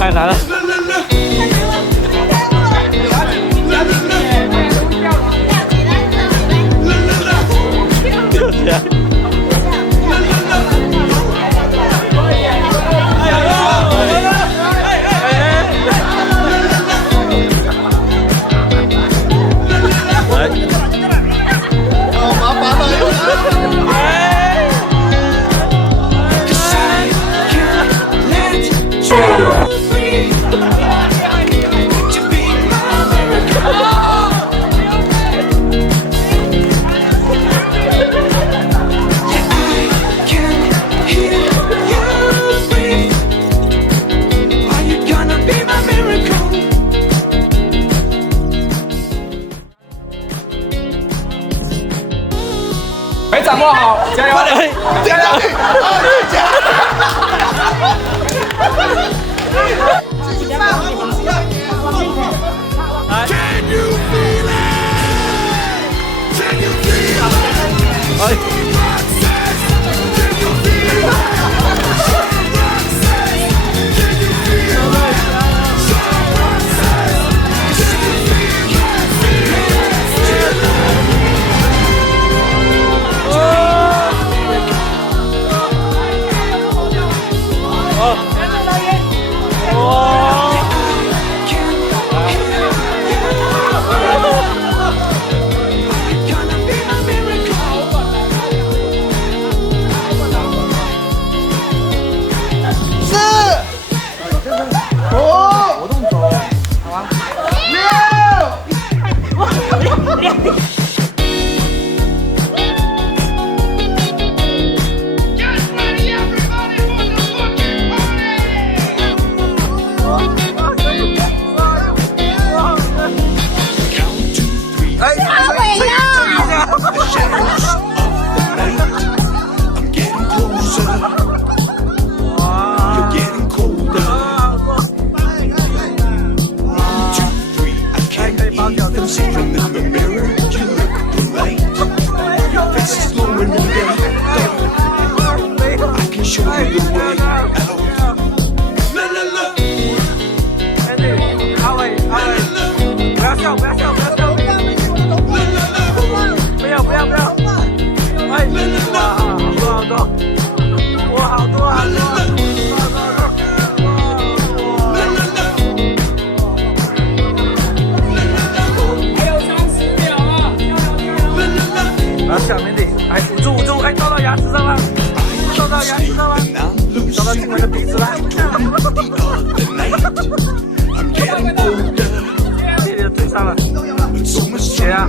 太难了。跳起来。 没掌握好，加油！加油！继续放，来。Can you feel it? Can you feel it? 哎。Can you feel it? 下面的，哎，捂住捂住，哎，照到牙齿上了，照到牙齿上了，照到另外一个鼻子了。贴在嘴上了，血啊！